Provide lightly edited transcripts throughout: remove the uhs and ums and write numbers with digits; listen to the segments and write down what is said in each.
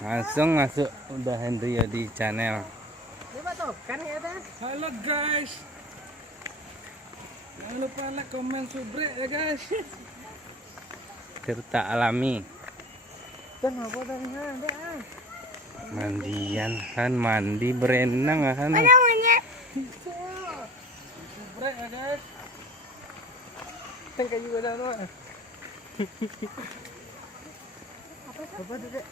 Langsung masuk udah Hendrio di channel. Halo guys. Jangan lupa like, komen, subscribe ya guys. Cerita alami. Dan apa tadi Mandian kan mandi berenang kan. Subscribe ya guys. Tengah juga dah tuh. Apa Dek?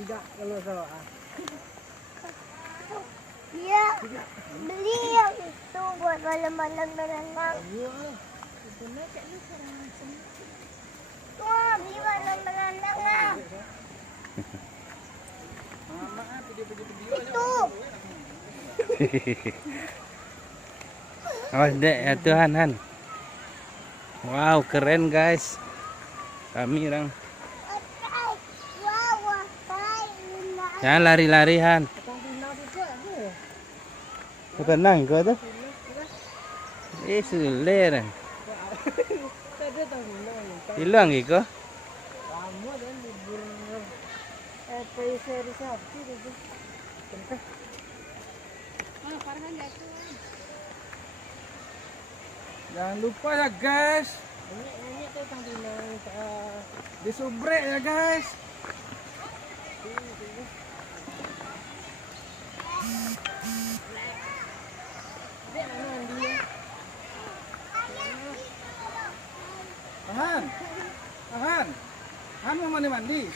Tidak kalau salah. Iya, beli yang itu buat malam-malam berenang. Wah, beli malam berenang lah. Itu. Awas dek ya Tuhan Han. Wow keren guys. Kami orang. Wow, Jangan lari-lari Han. Tenang kau tu. Suler. Hilang iko. Kamu dan libur seri Sabtu itu. Jangan lupa ya guys. Ini tuh di subscribe ya guys. Tahan, tahan, Han mau mandi.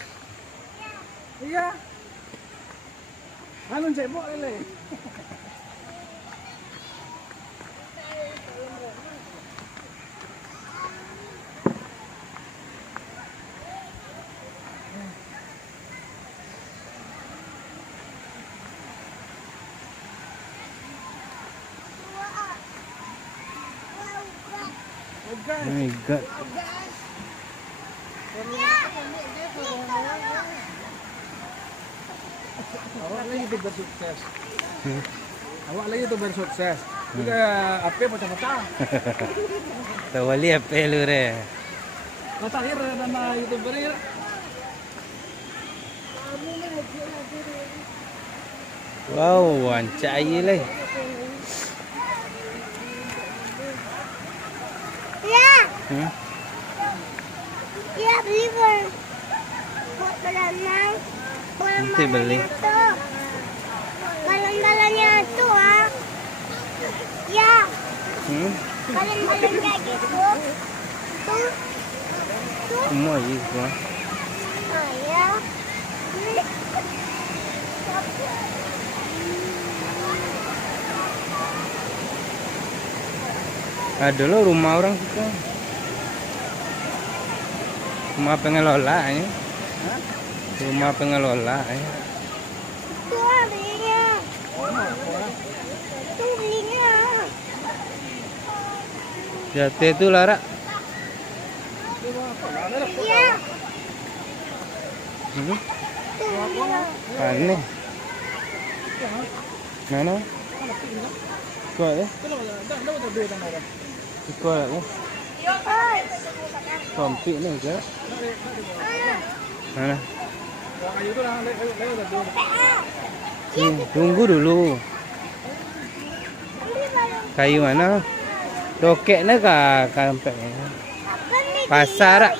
Iya. Han cebok lele. Oh my god. Awak lagi youtuber sukses. Awak lagi youtuber sukses. Juga apa pecah-pecah. Tawali apa lu re? Terakhir nama youtuber ya. Wow, wancai leh. Ya, Hmm? ya beli buat berenang. Nanti beli. Balon-balonnya itu ah. Ya, Hmm? balon-balon kayak gitu. Tuh, Semua itu. oh ya. Ada lo rumah orang situ. Rumah pengelola ya. Rumah pengelola ya. Itu ah belinya. Itu belinya. Jatuh itu Lara. Iya. Hmm? Aneh. Mana? Kau ya? Kau ya? Kompik ni ke? Mana? Tunggu dulu. Kayu mana? Dokeknya kah kampek? Pasar.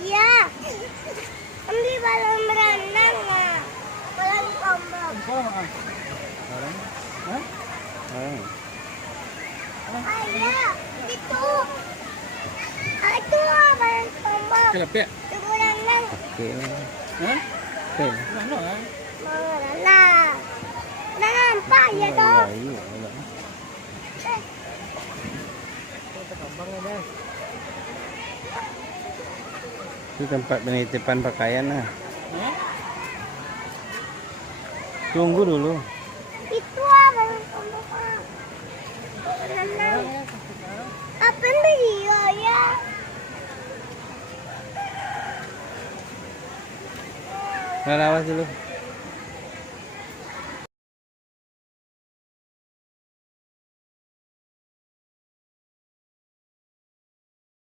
Iya. Ambil balon berenang lah. Balon tombol. Ayah, itu. Itu ah balon tombol. Kelepek. Itu berenang. Oke. Hah? Oke. Mana ah? Berenang. Nah, nampak ya toh. Itu tempat penitipan pakaian lah. Tunggu dulu. Itu ah balon tombol ah. Berenang. Apa video ya? Nah, awas dulu.